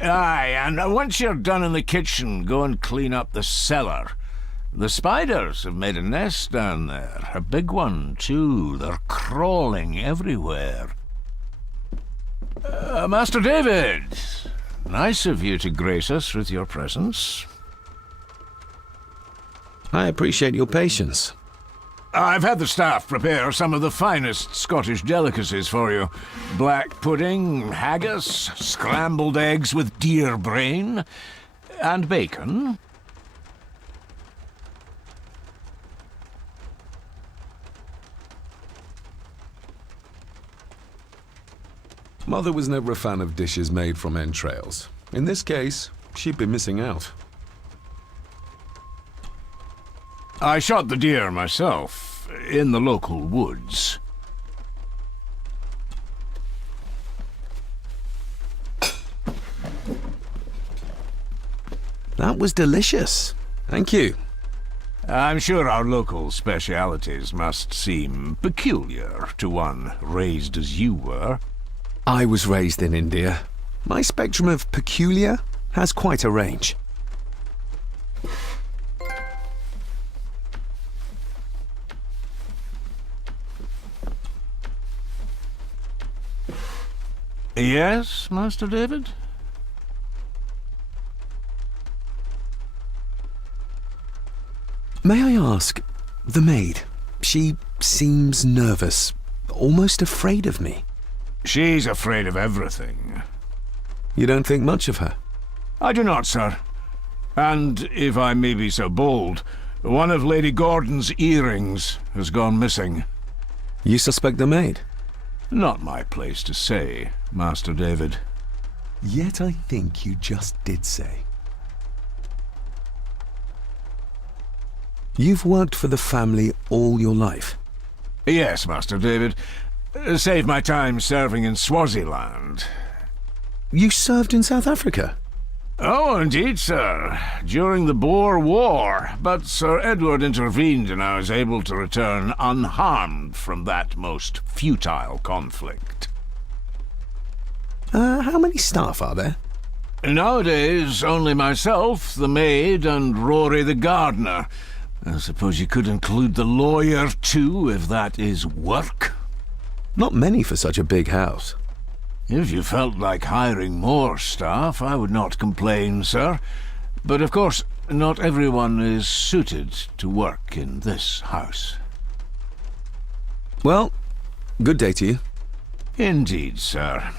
Aye, and once you're done in the kitchen, go and clean up the cellar. The spiders have made a nest down there. A big one, too. They're crawling everywhere. Master David, nice of you to grace us with your presence. I appreciate your patience. I've had the staff prepare some of the finest Scottish delicacies for you. Black pudding, haggis, scrambled eggs with deer brain, and bacon. Mother was never a fan of dishes made from entrails. In this case, she'd be missing out. I shot the deer myself, in the local woods. That was delicious. Thank you. I'm sure our local specialities must seem peculiar to one raised as you were. I was raised in India. My spectrum of peculiar has quite a range. Yes, Master David? May I ask, the maid, she seems nervous, almost afraid of me. She's afraid of everything. You don't think much of her? I do not, sir. And, if I may be so bold, one of Lady Gordon's earrings has gone missing. You suspect the maid? Not my place to say, Master David. Yet I think you just did say. You've worked for the family all your life? Yes, Master David. Saved my time serving in Swaziland. You served in South Africa? Oh, indeed, sir. During the Boer War. But Sir Edward intervened and I was able to return unharmed from that most futile conflict. How many staff are there? Nowadays, only myself, the maid, and Rory the gardener. I suppose you could include the lawyer, too, if that is work. Not many for such a big house. If you felt like hiring more staff, I would not complain, sir. But of course, not everyone is suited to work in this house. Well, good day to you. Indeed, sir.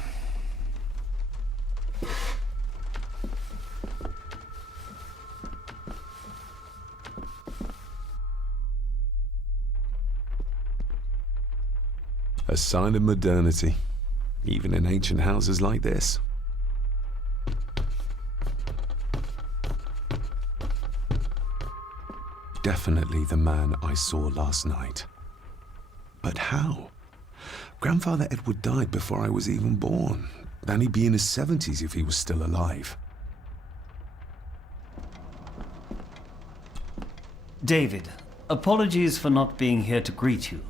A sign of modernity, even in ancient houses like this. Definitely the man I saw last night. But how? Grandfather Edward died before I was even born. Then he'd be in his 70s if he was still alive. David, apologies for not being here to greet you.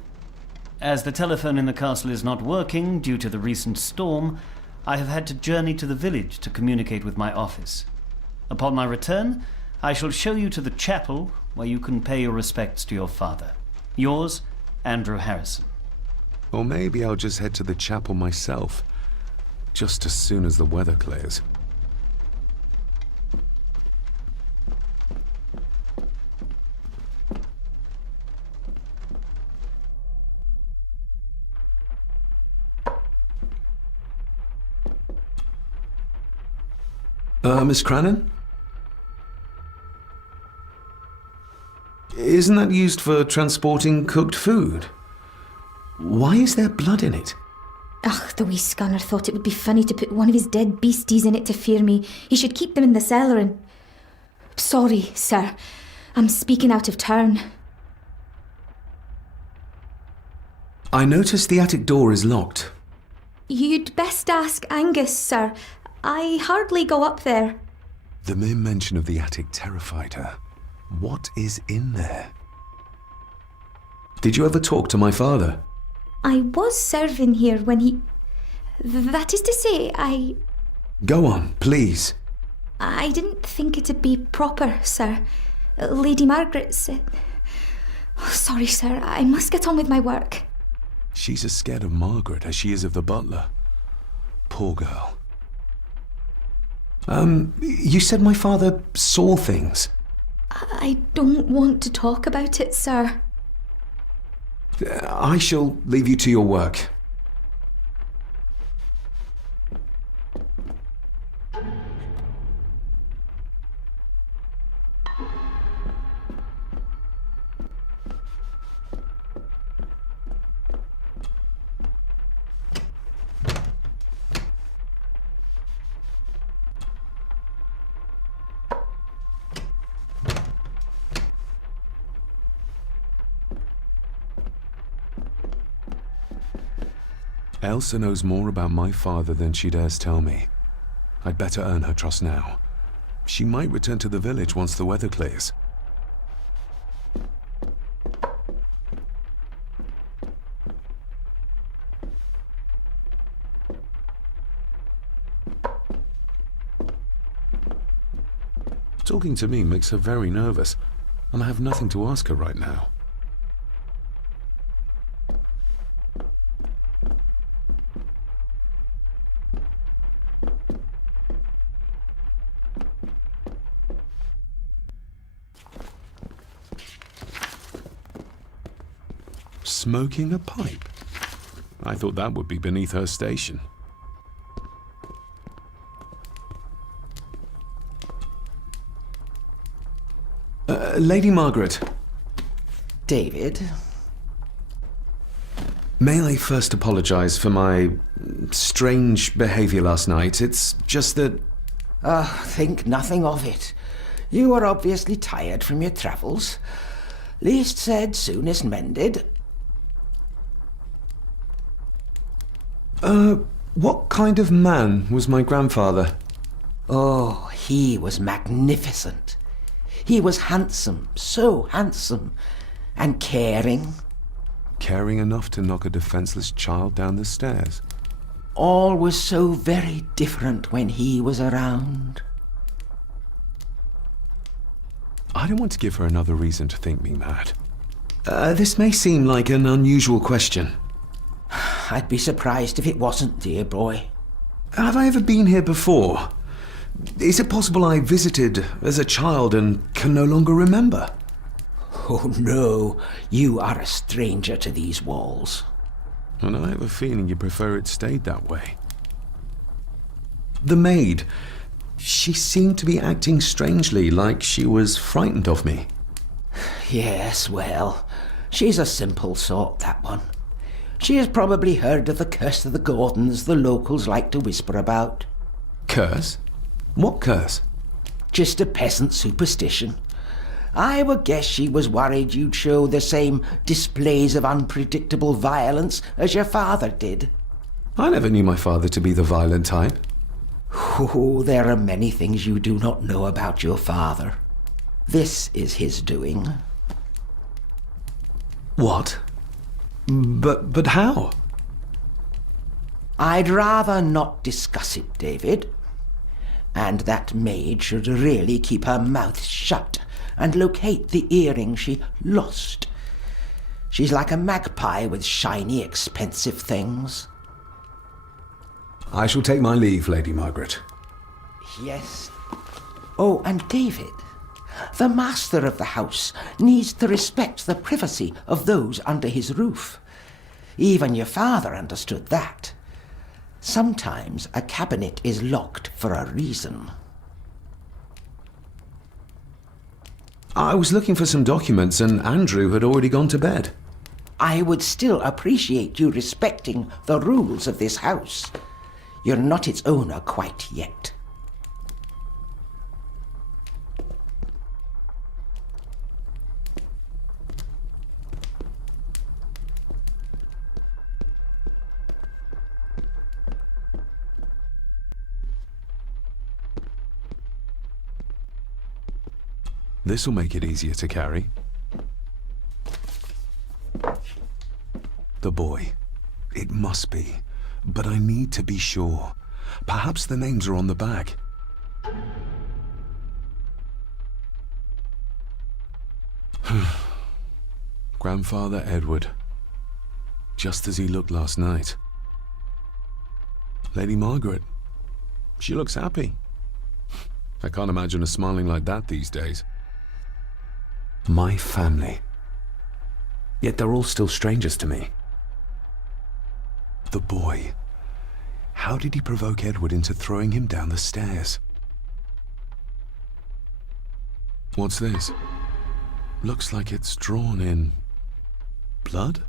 As the telephone in the castle is not working due to the recent storm, I have had to journey to the village to communicate with my office. Upon my return, I shall show you to the chapel where you can pay your respects to your father. Yours, Andrew Harrison. Or maybe I'll just head to the chapel myself, just as soon as the weather clears. Miss Crannan? Isn't that used for transporting cooked food? Why is there blood in it? Ugh, the wee scunner thought it would be funny to put one of his dead beasties in it to fear me. He should keep them in the cellar and... Sorry, sir. I'm speaking out of turn. I noticed the attic door is locked. You'd best ask Angus, sir. I hardly go up there. The mere mention of the attic terrified her. What is in there? Did you ever talk to my father? I was serving here when he... That is to say, Go on, please. I didn't think it'd be proper, sir. Lady Margaret said... Oh, sorry, sir. I must get on with my work. She's as scared of Margaret as she is of the butler. Poor girl. You said my father saw things. I don't want to talk about it, sir. I shall leave you to your work. Elsa knows more about my father than she dares tell me. I'd better earn her trust now. She might return to the village once the weather clears. Talking to me makes her very nervous, and I have nothing to ask her right now. Smoking a pipe? I thought that would be beneath her station. Lady Margaret. David? May I first apologize for my strange behavior last night? It's just that... Think nothing of it. You were obviously tired from your travels. Least said, soonest mended. What kind of man was my grandfather? Oh, he was magnificent. He was handsome, so handsome, and caring. Caring enough to knock a defenseless child down the stairs. All was so very different when he was around. I don't want to give her another reason to think me mad. This may seem like an unusual question. I'd be surprised if it wasn't, dear boy. Have I ever been here before? Is it possible I visited as a child and can no longer remember? Oh no, you are a stranger to these walls. And I have a feeling you prefer it stayed that way. The maid. She seemed to be acting strangely, like she was frightened of me. Yes, well, she's a simple sort, that one. She has probably heard of the curse of the Gordons the locals like to whisper about. Curse? What curse? Just a peasant superstition. I would guess she was worried you'd show the same displays of unpredictable violence as your father did. I never knew my father to be the violent type. Oh, there are many things you do not know about your father. This is his doing. What? But how? I'd rather not discuss it, David. And that maid should really keep her mouth shut and locate the earring she lost. She's like a magpie with shiny, expensive things. I shall take my leave, Lady Margaret. Yes. Oh, and David, the master of the house needs to respect the privacy of those under his roof. Even your father understood that. Sometimes a cabinet is locked for a reason. I was looking for some documents and Andrew had already gone to bed. I would still appreciate you respecting the rules of this house. You're not its owner quite yet. This'll make it easier to carry. The boy. It must be. But I need to be sure. Perhaps the names are on the back. Grandfather Edward. Just as he looked last night. Lady Margaret. She looks happy. I can't imagine her smiling like that these days. My family. Yet they're all still strangers to me. The boy. How did he provoke Edward into throwing him down the stairs? What's this? Looks like it's drawn in blood?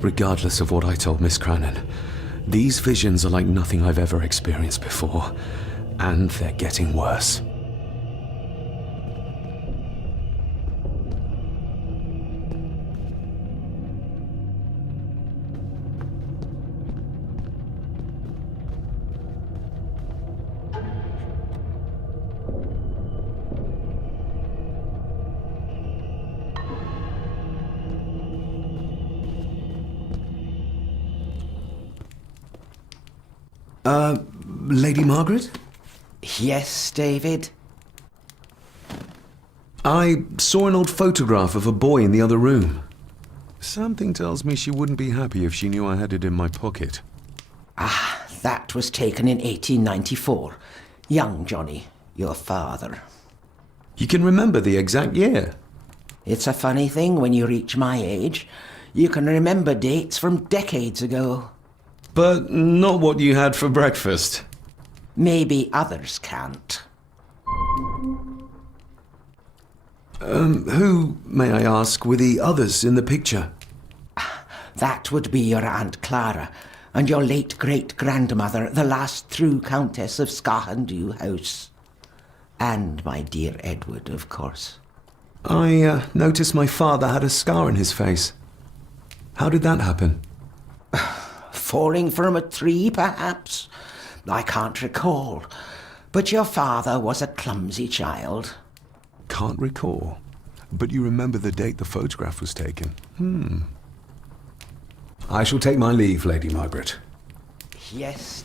Regardless of what I told Miss Crannan, these visions are like nothing I've ever experienced before, and they're getting worse. Lady Margaret? Yes, David? I saw an old photograph of a boy in the other room. Something tells me she wouldn't be happy if she knew I had it in my pocket. Ah, that was taken in 1894. Young Johnny, your father. You can remember the exact year. It's a funny thing when you reach my age. You can remember dates from decades ago. But not what you had for breakfast. Maybe others can't. Who, may I ask, were the others in the picture? That would be your Aunt Clara and your late great-grandmother, the last true Countess of Scahandew House. And my dear Edward, of course. I noticed my father had a scar on his face. How did that happen? Falling from a tree, perhaps? I can't recall. But your father was a clumsy child. Can't recall. But you remember the date the photograph was taken? I shall take my leave, Lady Margaret. Yes.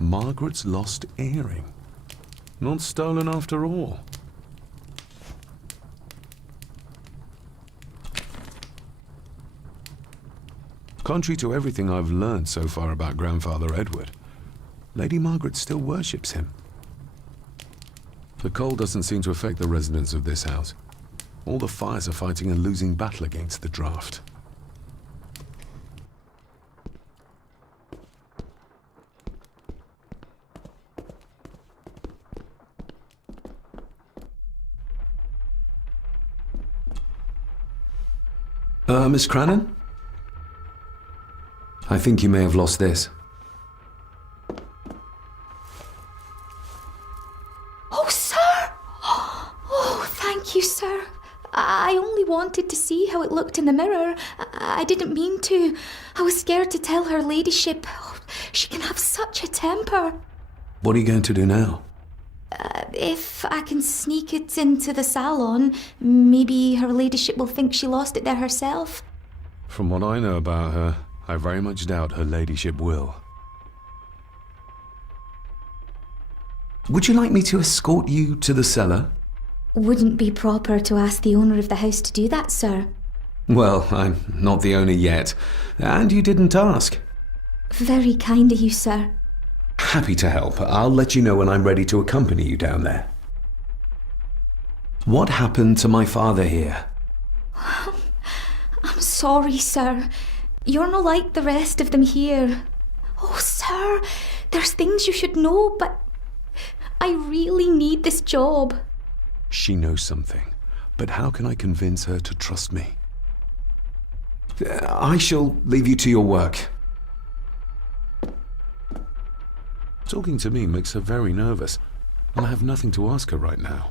Margaret's lost earring. Not stolen after all. Contrary to everything I've learned so far about Grandfather Edward, Lady Margaret still worships him. The cold doesn't seem to affect the residents of this house. All the fires are fighting a losing battle against the draft. Miss Crannan? I think you may have lost this. Oh, sir! Oh, thank you, sir. I only wanted to see how it looked in the mirror. I didn't mean to. I was scared to tell her ladyship. Oh, she can have such a temper. What are you going to do now? If I can sneak it into the salon, maybe her ladyship will think she lost it there herself. From what I know about her, I very much doubt her ladyship will. Would you like me to escort you to the cellar? Wouldn't be proper to ask the owner of the house to do that, sir. Well, I'm not the owner yet, and you didn't ask. Very kind of you, sir. Happy to help. I'll let you know when I'm ready to accompany you down there. What happened to my father here? I'm sorry, sir. You're not like the rest of them here. Oh, sir, there's things you should know, but I really need this job. She knows something. But how can I convince her to trust me? I shall leave you to your work. Talking to me makes her very nervous, and I have nothing to ask her right now.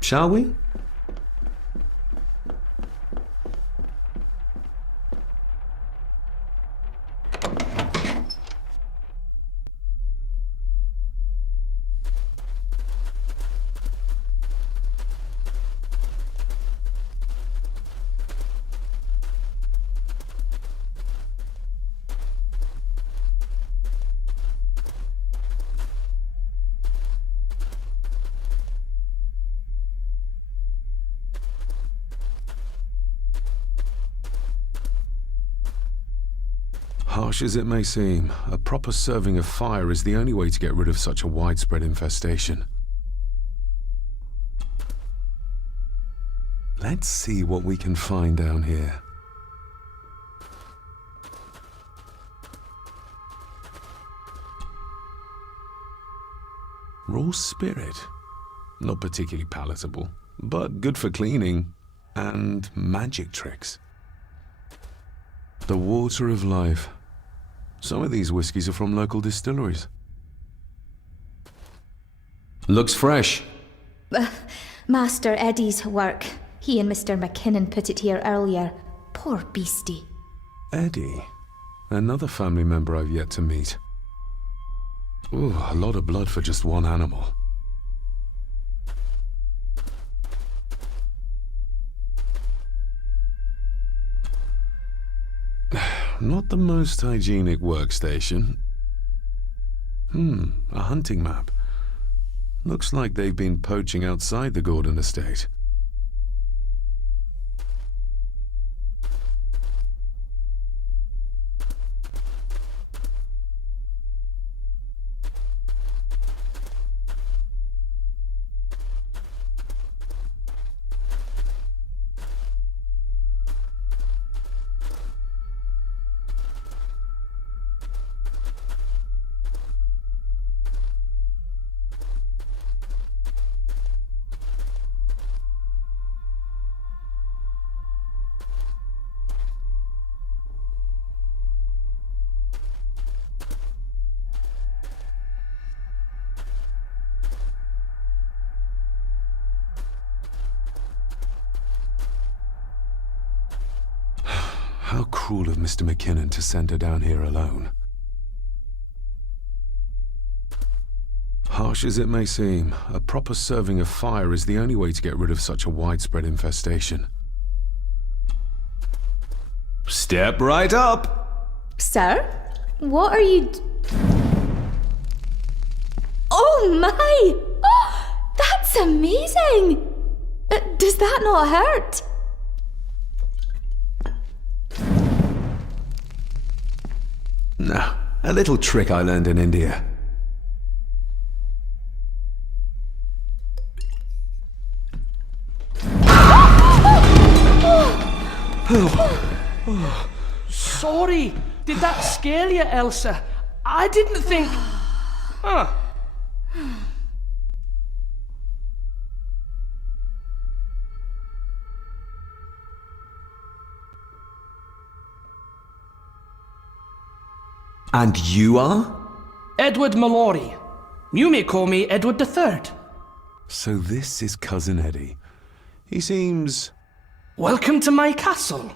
Shall we? Harsh as it may seem, a proper serving of fire is the only way to get rid of such a widespread infestation. Let's see what we can find down here. Raw spirit. Not particularly palatable, but good for cleaning and magic tricks. The water of life. Some of these whiskies are from local distilleries. Looks fresh. Master Eddie's work. He and Mr. McKinnon put it here earlier. Poor beastie. Eddie. Another family member I've yet to meet. Ooh, a lot of blood for just one animal. Not the most hygienic workstation. A hunting map. Looks like they've been poaching outside the Gordon estate. How cruel of Mr. McKinnon to send her down here alone. Harsh as it may seem, a proper serving of fire is the only way to get rid of such a widespread infestation. Step right up. Sir? What are you... Oh my! Oh, that's amazing! Does that not hurt? No, a little trick I learned in India. Sorry, did that scare you, Elsa? I didn't think... Huh. And you are? Edward Mallory. You may call me Edward III. So this is Cousin Eddie. He seems Welcome to my castle.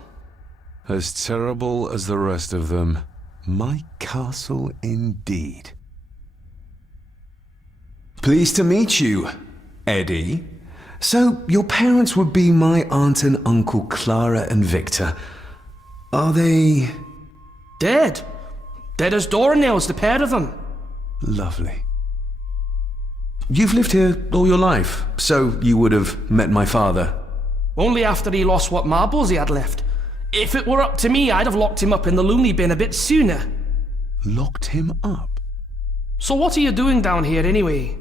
as terrible as the rest of them. My castle indeed. Pleased to meet you, Eddie. So, your parents would be my aunt and uncle Clara and Victor. Are they... Dead. Dead as doornails, the pair of them. Lovely. You've lived here all your life, so you would have met my father. Only after he lost what marbles he had left. If it were up to me, I'd have locked him up in the loony bin a bit sooner. Locked him up? So what are you doing down here anyway?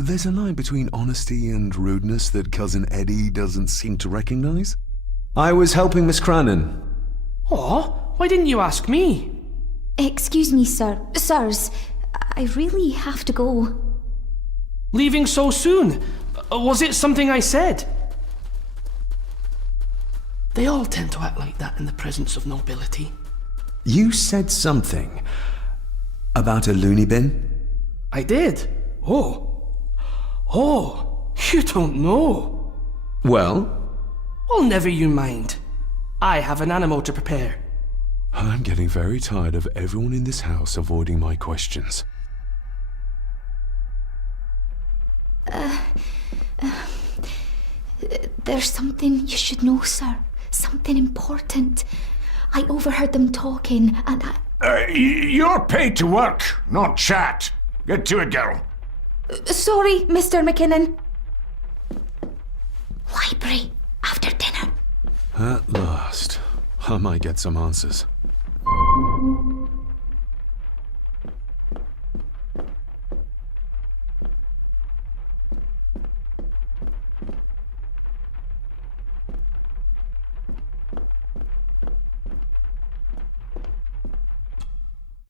There's a line between honesty and rudeness that Cousin Eddie doesn't seem to recognize. I was helping Miss Crannan. Oh, why didn't you ask me? Excuse me, sir. Sirs, I really have to go. Leaving so soon? Was it something I said? They all tend to act like that in the presence of nobility. You said something about a loony bin? I did. Oh, you don't know. Well? Oh, never you mind. I have an animal to prepare. I'm getting very tired of everyone in this house avoiding my questions. There's something you should know, sir. Something important. I overheard them talking, and You're paid to work, not chat. Get to it, girl. Sorry, Mr. McKinnon. Library, after dinner. At last, I might get some answers.